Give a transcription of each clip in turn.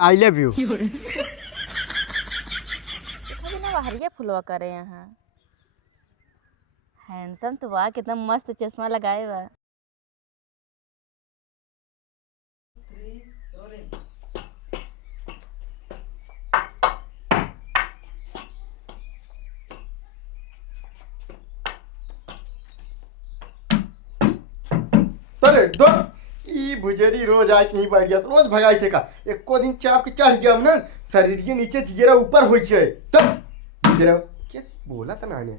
I love you. अभी ना बाहरिया फुलवा करे यहाँ। हैंडसम तो वाह, कितना मस्त चश्मा लगाए बा। अरे दो ई भुजेरी रोज आके नहीं बैठ गया तो रोज भगाई थे का एको दिन चाप के चढ़ जाम ना शरीर के नीचे जिगरा ऊपर हो जाए तो जरा कैसे बोला था ना ने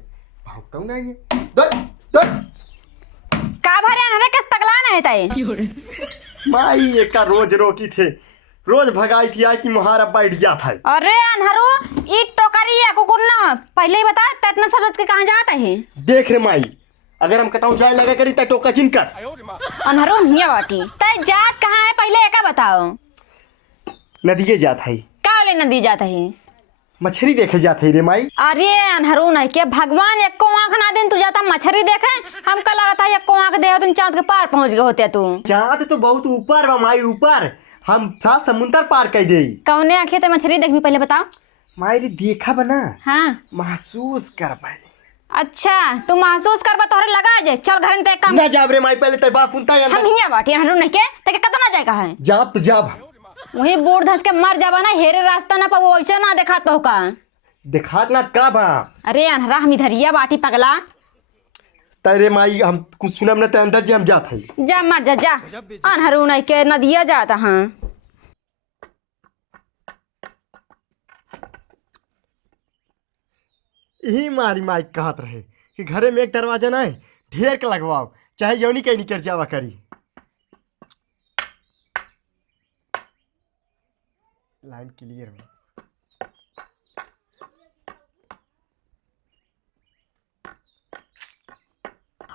भागता हूं ना ने दर दर का भरे हमें किस पगला नहीं ताई। माई एक का रोज रोकी थे रोज भगाई थी आई कि मुहारा बैठ गया था। अरे अनहरो ई टोकरी है कुकुर ना पहले ही बता त इतना समझ के कहां जाता है। देख रे माई अगर हम कहता हूँ जाए लगा करी तो टोका चिन कर अनहरो नहीं बाटी तय जात कहाँ है पहले एका बताओ। नदिये जात है का वाले नदी जाता है मछली देखे जात है रे माई। अरे अनहरो नहीं के भगवान एको आंख ना दिन तू जाता मछली देखे हम का लगता है एको आंख दे तुम चांद के पार पहुंच गए होते तू। चांद तो बहुत ऊपर बा माई ऊपर हम सात समुंदर पार कर दे। कौने आंखें ते मछली देखबी पहले बताओ। माई रे देखा बना हाँ महसूस कर पाए। अच्छा तू महसूस करबा तोहरे लगा जे चल घर में काम ना जाब रे माई पहले ते बात सुनता है हम हिया बाटी अनहरो नहीं के ते के कतना जाएगा है जाब तो जाब वही बूढ़ धस के मर जाबा ना हेरे रास्ता ना पावो ऐसे ना देखा तो का दिखात ना का बा। अरे अनहरा हम इधरिया बाटी पगला तेरे माई हम कुछ सुनम ना ते अंदर जे हम जात है जा मर जा जा अनहरो नहीं के नदिया जाता हां। यही मारी माई कहत रहे कि घरे में एक दरवाजा ना है ढेर का लगवाओ चाहे जौनी कहीं निकल जावा करी। लाइन क्लियर हो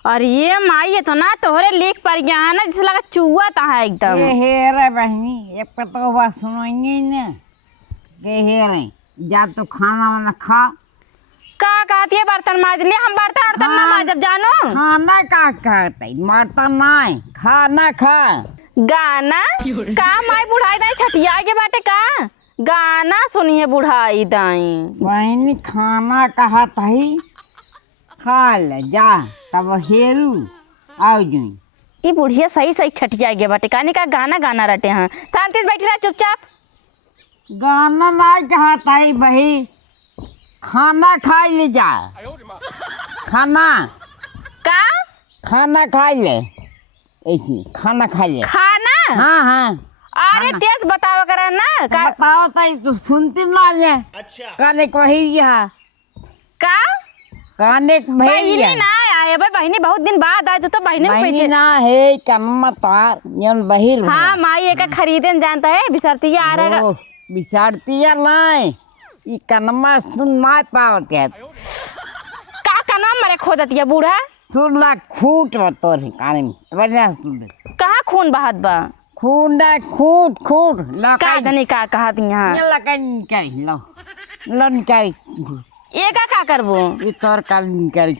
और ये माई तो ना तोहरे लेख पर गया है ना जिसे लगा चूहा था एकदम। ये हेरे बहनी एक पतो बात सुनोगे ना के हेरे जा तो खाना वाना खा का कहती है बर्तन माज लिया हम बर्तन ना माजब जानो। खाना का कहते बर्तन नहीं खाना खा गाना का माई बुढ़ाई दाई छठिया के बाटे का गाना सुनिए बुढ़ाई दाई बहनी खाना कहा तही खा ले जा तब हेरू आओ जुई। ये बुढ़िया सही सही छठिया के बाटे काने का गाना गाना रटे हैं शांति से बैठी रहा चुपचाप। गाना नहीं कहा तही बही खाना खा ले जा खाना का खाना खा ले ऐसी खाना खा ले खाना हाँ हाँ अरे तेज बताओ करा ना का बताओ तई तू सुनती ना ले अच्छा काने को वही यहाँ का काने को वही बहिनी ना आए भाई बहिनी बहुत दिन बाद आए तो बहिनी बहिनी पीछे ना है कन्मा तार जन बहिर हाँ माई एक खरीदे जानता है बिसरती आ रहा ओ बिचारती है नहीं ई कन्मा सुन ना पावत है का कना मरे खोदती है बूढ़ा सुरला खूट तोर काने में बढ़िया सुन कहाँ खून बहत बा खूट ना खूट खूट का लकाई जाने का कहती यहाँ ये लकाई निकाई लो लो निकाई ये का करबो ये तोर काल निकाई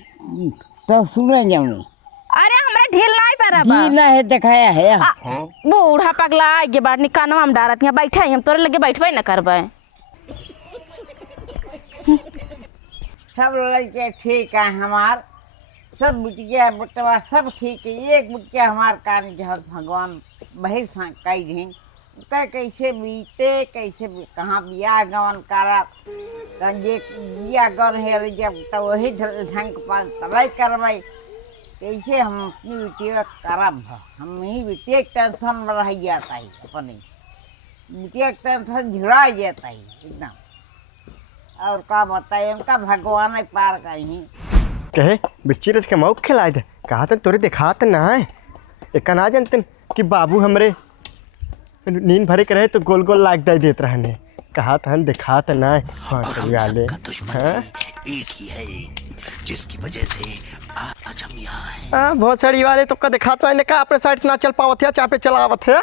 तो सुने जाऊंगी अरे हमरा ढील नहीं पारा बा ढील है दिखाया है बूढ़ा पगला ये बात निकाना हम डारत यहाँ बैठे हम तोरे लगे बैठबे न करबे। सब लड़के ठीक है हमार सब बिटिया बुटवा सब ठीक है एक बिटिया हमार कान जहर भगवान बहिर कई दिन कैसे बीते कैसे कहाँ बिया गवन करा जे बिया गवन है जब तो वही ढंग पर तबाई करवाई कैसे हम अपनी बिटिया करब हम ही बिटिया टेंशन में रह जाता है अपनी बिटिया टेंशन झुरा जाता है एकदम और का बताए उनका भगवान पार कहीं कहे बिच्ची रच के मौक खिलाए थे कहा था तोरे दिखात ना है एक ना जानते कि बाबू हमरे नींद भरे के रहे तो गोल गोल लाग दे देते रहने कहा था दिखात ना है वाले एक ही है जिसकी वजह से आज हम यहाँ हैं। हाँ बहुत सारी वाले तो का दिखात रहे ने कहा अपने साइड से ना चल पावत है चापे चलावत है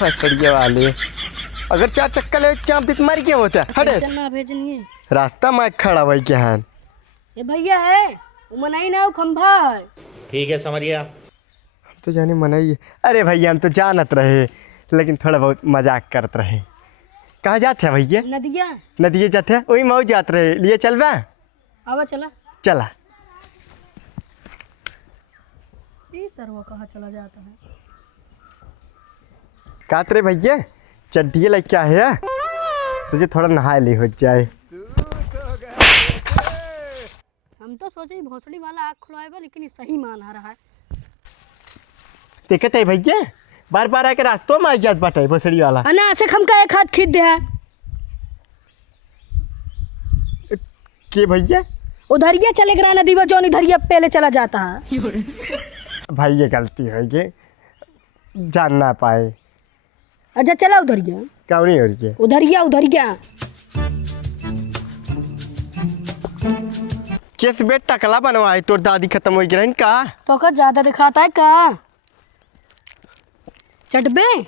फसड़िए वाले अगर चार चक्कर ले चाप दी मर क्या होता है हटे रास्ता में खड़ा हुआ क्या है ये भैया है वो मनाई ना वो खंभा है। ठीक है समरिया तो जाने मनाइए। अरे भैया हम तो जानत रहे लेकिन थोड़ा बहुत मजाक करते रहे। कहाँ जाते हैं भैया? नदिया नदिए जाते हैं, वही मऊ जाते रहे, लिए चलवा? आवा चला। चला। ये सरवा कहाँ चला जाता है? कात रे भैया, चड्ढी लग क्या है? सोचे थोड़ा नहा ले हो जाए। हम तो सोचे भोसड़ी वाला आँख खुलवाएगा, लेकिन सही मान आ रहा है। देखते है भैया, बार बार आके रास्तों में आ जात बाटे भोसड़ी वाला। अना से हम का एक हाथ खींच दे है। के भैया? उधरिया चले गया नदी में, जो इधरिया पहले चला जाता है। भाई ये गलती है ये जान ना पाए। अच्छा चला उधरिया। क्यों नहीं हो रही है? उधरिया उधरिया किस बेट टकला बनवाए तोर दादी खत्म हो गई का? तो का ज्यादा दिखाता है का? चटबे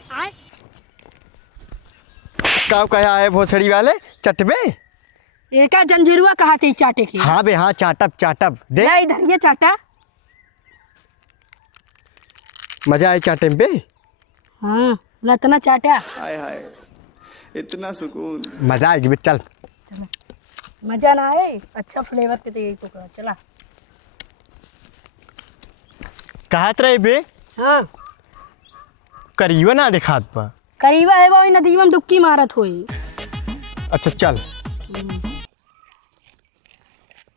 का कहा है भोसड़ी वाले चटबे? एक जंजीरुआ कहा थे चाटे के। हाँ बे हाँ, चाटब चाटब दे। ले इधर ये चाटा। मजा आए चाटे में बे? हाँ लतना चाटा। हाय हाय इतना सुकून। मजा आएगी बे, चल। मजा ना आए, अच्छा फ्लेवर के तो यही तो करा। चला। कहत रहे बे हाँ करियो ना दिखात बा। करीबा है वो नदी में डुबकी मारत हुई। अच्छा चल।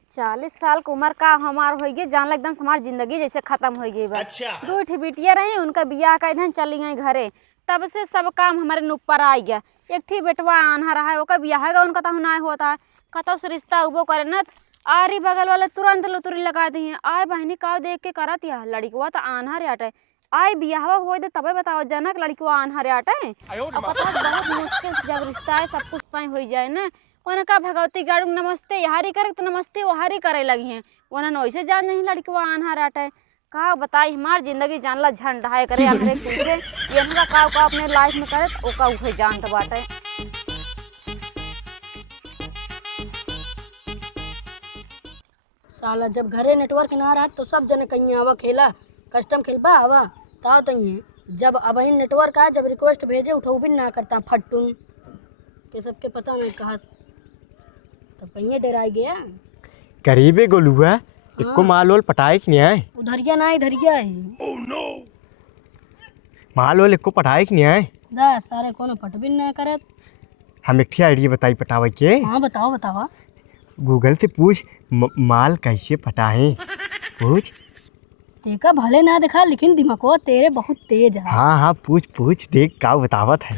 40 साल की उम्र का हमार हो गई, जान एकदम से हमारी जिंदगी जैसे खत्म हो गई बा। दो ठे बिटिया रही, उनका बियाह का इधर चली गई घरे, तब से सब काम हमारे ऊपर आ गया। एक ठे बेटवा आन्हा रहा है, ओका बियाह है, उनका तो ना होता है, कतो से रिश्ता उबो करे न आरी बगल वाले तुरंत लुतुरी लगा दी है। आय बहनी का देख के करत या लड़कवा तो आन्हा रे आटे। आय बियाहवा हो दे तबे बताओ जनक लड़कवा आन्हा रे आटे। और पता बहुत मुश्किल से जब रिश्ता है सब कुछ तय हो जाए ना। उनका भगवती गाड़ू नमस्ते यहारी करे तो नमस्ते वहारी करे लगी हैं। उन्होंने वैसे जान नहीं लड़कवा आन्हा रे आटे। कहा बताई हमार जिंदगी जानला झंडा करे अंग्रेज पूछे ये का अपने लाइफ में करे तो ओका उसे जानत बाटे। साला जब घरे नेटवर्क ना रहा तो सब जने कहीं आवा खेला कस्टम खेलबा आवा ताव तो जब अब नेटवर्क आया, जब रिक्वेस्ट भेजे उठाऊ भी ना करता फट्टून के सबके पता नहीं कहा तो पहिए डराई गया। करीबे गोलुआ इको माल ओल पटाए कि नहीं आए? उधरिया ना इधरिया है। माल ओल इको पटाए कि नहीं आए? दा सारे कोनो पटबिन ना करत। हम एक आइडिया बताई पटावे के। हाँ बताओ बताओ। गूगल से पूछ माल कैसे पटाए, पूछ। तेका भले ना दिखा लेकिन दिमागो तेरे बहुत तेज है। हाँ हाँ पूछ पूछ देख का बतावत है।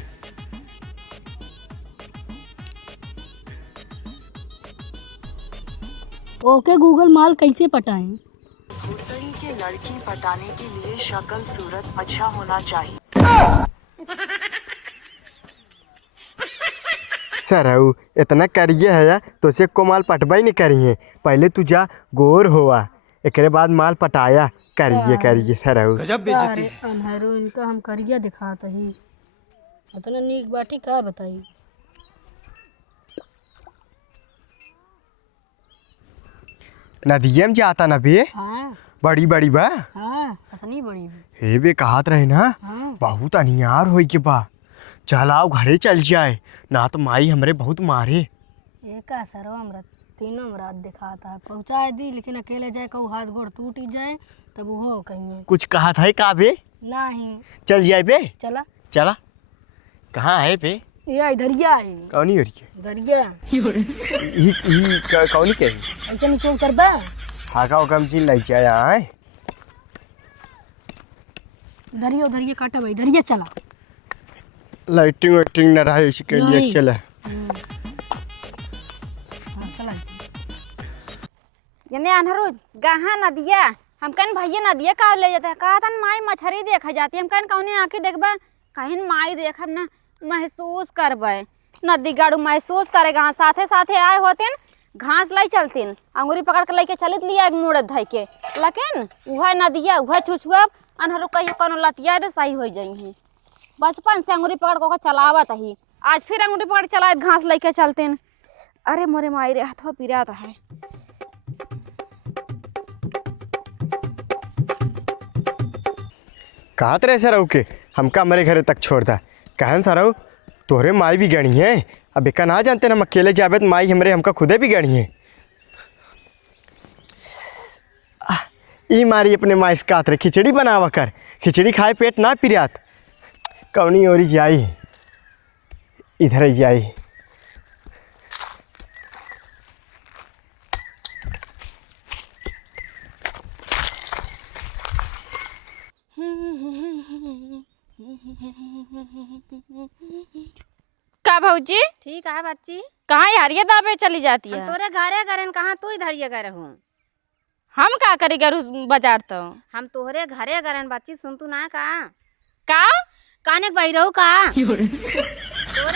ओके गूगल माल कैसे पटाएं? भोसड़ी के लड़की पटाने के लिए शक्ल सूरत अच्छा होना चाहिए। सर इतना करिए है तो से को माल पटवा ही नहीं करिए, पहले तू जा गोर हुआ एक बाद माल पटाया करिए करिए सर। अरे अनहरू इनका हम करिया दिखाता ही उतना नीक बाटी का बताई। नदिया में जाता ना बे? हाँ बड़ी बड़ी बा। हाँ इतनी बड़ी भी। हे बे कहत रहे ना हाँ बहुत अनियार हो के बा, चल आओ घरे चल जाए ना तो माई हमरे बहुत मारे। एक सरवा हमरा तीनों रात दिखाता है पहुँचा दी, लेकिन अकेले जाए कहूँ हाथ गोड़ टूट ही जाए तब वो कहीं कुछ कहा था का बे? नहीं। चल जाए बे। चला चला। कहाँ है बे? ये इधरिया है। कौनी हो रही है? इधरिया कौनी के ऐसे नीचे उतर बा। हाका कम चीज नहीं चाहिए आए। इधरिया उधरिया काटा भाई इधरिया चला। लाइटिंग वाइटिंग न रहा इसी के लिए नहीं। चला। हाँ चला। जने अनहरू गहा नदिया हम कन भैया नदिया का ले जाता है, कहा था माई मछली देखा जाती है, हम कन कौने आके देखबा कहीं माई देखब ना महसूस करबे नदी गाड़ू महसूस करेगा। साथे साथे आए होते घास लाई चलतीन अंगूरी पकड़ के लेके चलित लिया मुड़े धई के, लेकिन वह नदिया वह छुछुआ अनहरू कहियो कोनो लतिया दे सही हो जाई। बचपन से अंगूरी पकड़ को चलावत ही, आज फिर अंगूरी पकड़ चलाए घास लेके चलतीन। अरे मोरे माई रे हाथवा पिराता है। कहा तरह सर ओके हमका हमारे घरे तक छोड़ दा, कहन सारा तोहरे माई भी गणी है। अब एक ना जानते हम अकेले जाबे तो माई हमरे हमका खुदे भी गणी है। ई मारी अपने माई से कात रे खिचड़ी बनावा कर, खिचड़ी खाए पेट ना पिरात। कौनी ओरी जाई, इधर ही जाई। का भौजी ठीक है बच्ची। कहाँ यार ये दाबे चली जाती हम है? तोरे घरे गरन कहाँ तू इधर ये घर हूँ। हम का करी करू बाजार तो? हम तोहरे घरे गरन बच्ची, सुन तू ना का काने बही रहू का तोरे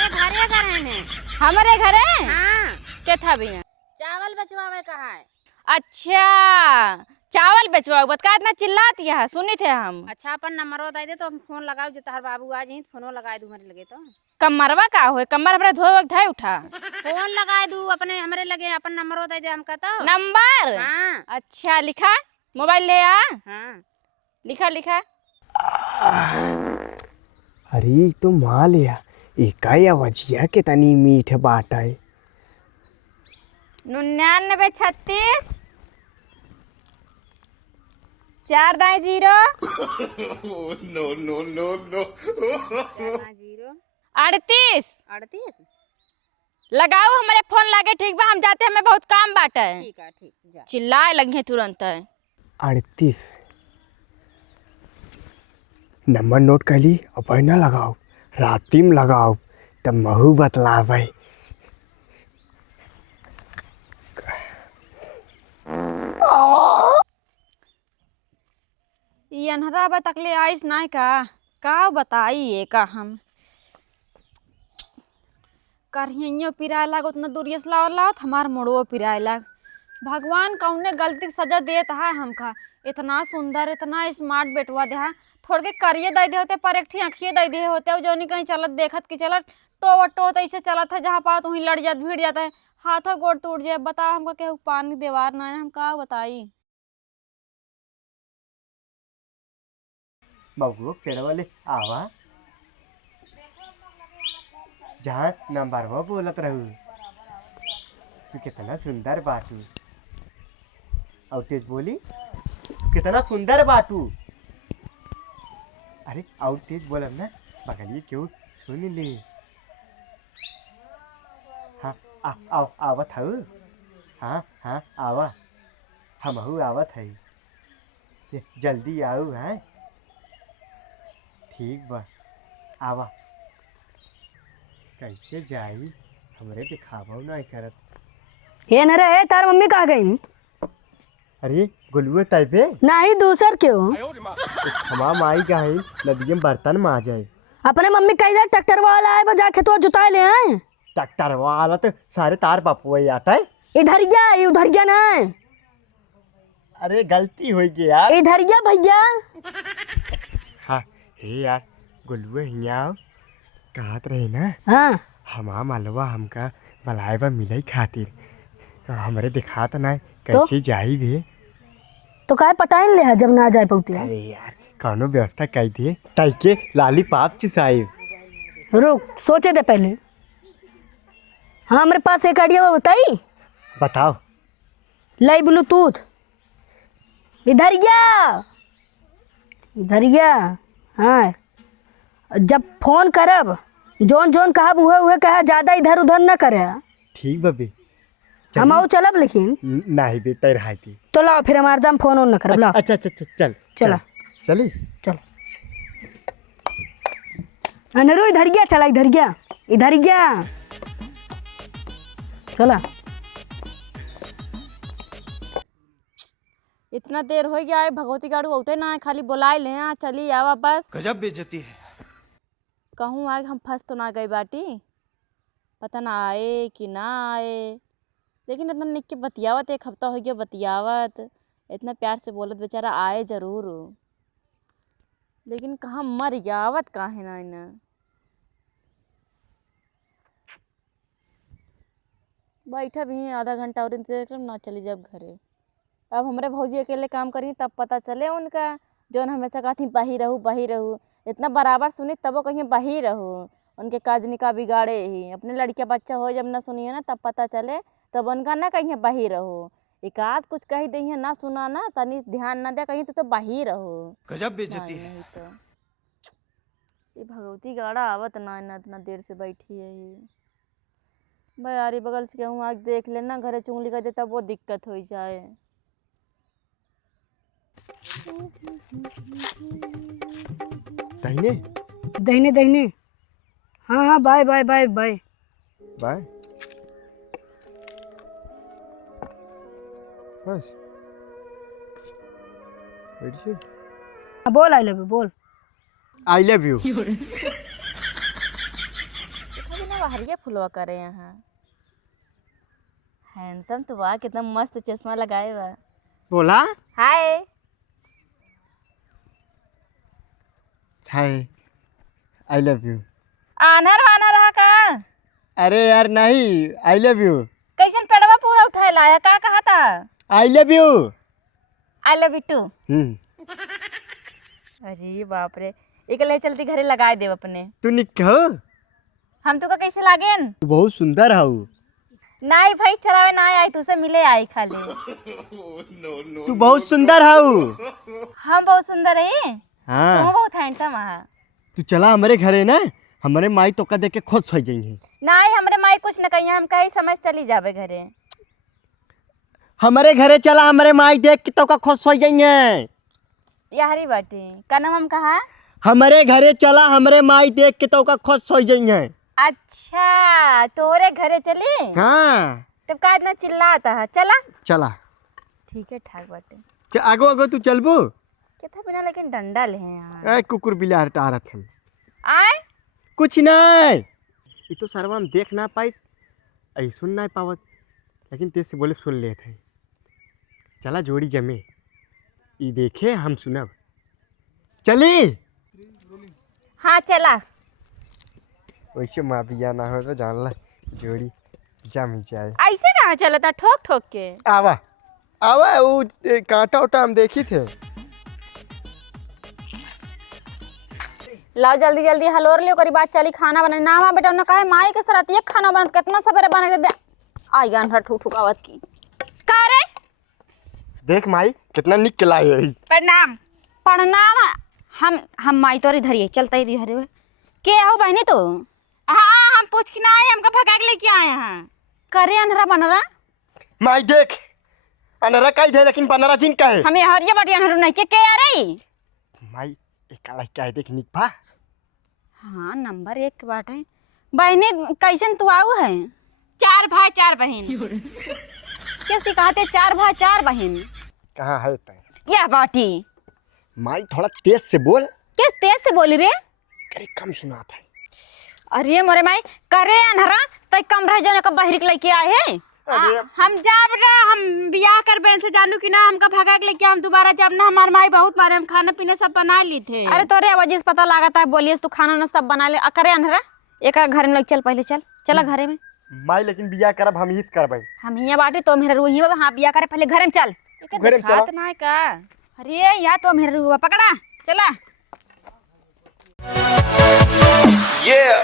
घरे गरन है। हमारे घरे हाँ के था भी चावल बचवावे कहा है। अच्छा चावल बेचवाओ बत का इतना चिल्लाती है, सुनी थे हम। अच्छा अपन नंबर दे दे तो हम फोन लगाओ, जो तोहर बाबू आ जाए फोनो लगा दू हमारे लगे तो। कमरवा का हो कमर हमारे धोए वक्त धाय उठा फोन लगा दू अपने हमरे लगे, अपन नंबर दे दे हमका तो। नंबर? हाँ अच्छा लिखा, मोबाइल ले आ। हाँ लिखा लिखा। अरे तो माँ लिया इकाई आवाजिया के तनी मीठ बाट है। 99 36 4 दाएं 0 नो नो नो नो 0 38 38। लगाओ हमारे फोन लागे, ठीक बा हम जाते, हमें बहुत काम बाटे है। ठीक है ठीक जा। चिल्लाए लगे तुरंत है। 38 नंबर नोट कर ली, अब ना लगाओ, राती में लगाओ तब महू बतलावे। ये अनहरा बा तकले आइस ना का बताई ये का हम करहियो पिराए लाग उतना दूरिया से लावत हमार मोड़ो पिराए लाग। भगवान कौने गलती सजा देत है हमका। इतना सुंदर इतना स्मार्ट बेटवा दे, थोड़ के करिए दे दे होते, पर एक ठी आँखिए दे दे होते, जो नहीं कहीं चलत देखत कि चलत टो टो तो ऐसे चलत है, जहाँ पाओ तो वहीं लड़ जात भिड़ जाता है, हाथ गोड़ टूट जाए। बताओ हमको केहू पानी देवार ना है, हम का बताई। बबू पेड़ वाले आवा जहाँ नंबर वो बोलत रहू। तू कितना सुंदर बाटू, और तेज बोली कितना सुंदर बाटू। अरे और तेज बोलब ना, बगलिए क्यों सुन ले। हाँ आओ आवत हूँ। हाँ हाँ आवा, हम आवत है, जल्दी आओ। हैं ठीक बा आवा। कैसे जाई, हमरे दिखावा नहीं करत। हे न रे तार मम्मी कहाँ गई? अरे गुलुए तैबे नहीं दूसर क्यों? हमारा माई का है नदी में बर्तन में आ जाए। अपने मम्मी कही ट्रैक्टर वाला आए बजा खेतवा जुताए ले आए। ट्रैक्टर वाला तो सारे तार बापू वही आता है। इधर जा उधर जा ना। अरे गलती हो गई यार। इधर जा भैया। हाँ हे यार गुलुए हियाँ कहत रहे ना। हाँ हमारा मालवा हमका बलाएबा मिले खातिर, तो हमरे दिखात ना कैसे जाई भी। तो काहे पटाइन ले है जब ना जाए पौती? अरे यार कौनो व्यवस्था कर दिए ताकि लाली पाप साहिब। रुक सोचे दे पहले। हाँ हमारे पास एक आइडिया बताई। बताओ। लाई ब्लूटूथ। इधर गया इधर गया। हाँ जब फोन करब जोन जोन कहब उहे कहा, ज्यादा इधर उधर न करे। ठीक बबी हम आओ चलब लेकिन नहीं भी तैर हाथी। तो लाओ फिर हमारे दाम फोन ऑन न करब। लाओ अच्छा अच्छा चल चला चली चल। अनरो इधर गया, चला इधर गया इधर गया चला। इतना देर हो गया है, भगवती गाड़ू होते ना खाली बुलाए ले आ चली आवा बस। गजब बेइज्जती है। कहूँ आए हम फंस तो ना गई बाटी, पता ना आए कि ना आए, लेकिन इतना निक के बतियावत, एक हफ्ता हो गया बतियावत, इतना प्यार से बोलत, बेचारा आए जरूर, लेकिन कहाँ मर गयावत काहे ना इन्हें। बैठा भी हैं आधा घंटा और इंतजार ना चली जब घरे। अब हमारे भौजी अकेले काम करी तब पता चले उनका, जो हमेशा कहती बही रहू बही रहू, इतना बराबर सुनी तब वो कहीं बही रहो, उनके काजनी का बिगाड़े ही। अपने लड़किया बच्चा हो जब ना सुनिए ना तब पता चले, तब उनका ना कहीं बही रहो। एक आध कुछ कही दी है ना सुना ना, तनी ध्यान ना दे कहीं तो बही रहो। गजब बेइज्जती है। नहीं तो ये भगवती गाड़ा आवत ना इतना देर से बैठी है ये। भाई यारी बगल से कहूँ आग देख लेना, घरे चुंगली कर दे तब वो दिक्कत हो जाए। दाहिने दहीने दहीने। हाँ हाँ, bye bye bye bye. Bye. बस बैठिए। बोल आई लव यू बोल। आई लव यू। बाहरिया फुलवा करे यहाँ। हैंडसम तो वाह, कितना मस्त चश्मा लगाए बा। बोला हाय हाय आई लव यू। आनर वानर रहा का? अरे यार नहीं, आई लव यू। कैसन पेड़वा पूरा उठाए लाया का कहा था? I love you. I love you too. अरे बाप रे, एक ले चलती घरे लगाए देव अपने। तू निक हो, हम तो का कैसे लागेन? तू बहुत सुंदर हो। नाई भाई चरावे ना आई, तुझसे मिले आई खाली। तू बहुत सुंदर हो। हम बहुत सुंदर है। हाँ तुम बहुत हैंडसम है। तू चला हमारे घरे ना, हमारे माई तो का देख के खुश हो जाएंगे। नाई हमरे माई कुछ न कहिए, हम कहीं समझ चली जावे घरे। हमारे घरे चला, हमारे माई देख के तो का खुश हो जाएंगे। यारी बाटी का नाम हम कहा? हमारे घरे चला, हमारे माई देख के तो का खुश हो जाएंगे। अच्छा तोरे घरे चली? हाँ तब का इतना चिल्लाता है? चला चला। ठीक है ठाक बाटे। आगो आगो तू चलबो। कितना बिना लेकिन डंडा ले हैं यहाँ। ए कुकुर बिल्ली हटा रहे थे। आए कुछ नहीं, ये तो सर्वा हम देख ना पाई, ऐ सुन ना पावत, लेकिन तेज से बोले सुन ले थे। चला जोड़ी जमे, ये देखे हम सुनब। चली। हाँ चला। वैसे माँ बिया ना हो तो जान ला जोड़ी जम जाए। ऐसे कहाँ चलता ठोक ठोक के? आवा आवा, वो कांटा उटा हम देखी थे। लाओ जल्दी जल्दी हलोर लियो, करी बात चली खाना बनाने ना। वहाँ बेटा उन्होंने कहा माई के सरात ये खाना बना कितना सवेरे बना के दे आई गान हर ठुक ठुकावत की का रे। देख माई कितना निक के लाए है। प्रणाम। प्रणाम। हम माई तोरी धरिए चलता ही धरे के आओ बहनी तो। हाँ हम पूछ के ना आए, हमका भगा के लेके आए हैं। करे अनहरा बनरा माई देख अनरा का है, लेकिन बनरा जिन का है। हमें हरिया बाटी अनहरु नहीं के आ रही माई एक लाइक क्या है देख निक भा। हाँ नंबर 1 के बात है। बहनी कैसन तू आऊ है? 4 भाई 4 बहन। कैसे कहते 4 भाई 4 बहन? कहाँ है तय? यह बाटी। माई थोड़ा तेज से बोल। किस तेज से बोली रे? करे कम सुनाता है। अरे मोरे माई करे अनहरा तय कम रह जाने का बाहर के लेके आए है। हम जाब रहा, हम बियाह कर बहन से जानू कि ना, हमका भगा के लेके हम दोबारा जब ना। हमार माई बहुत मारे, हम खाना पीना सब बना ली थे। अरे तोरे आवाज से पता लागता है, बोलिए तू खाना ना सब बना ले। करे अनहरा एक घर में चल, पहले चल चला घरे में। माई लेकिन बिया करब हम ही करबै। हम हिया बाटी तो मेरे रूही हो। हाँ बिया करे पहले घर में चल। घरे में चला ना का। अरे या तो मेरे रूहा पकड़ा चला। Yeah.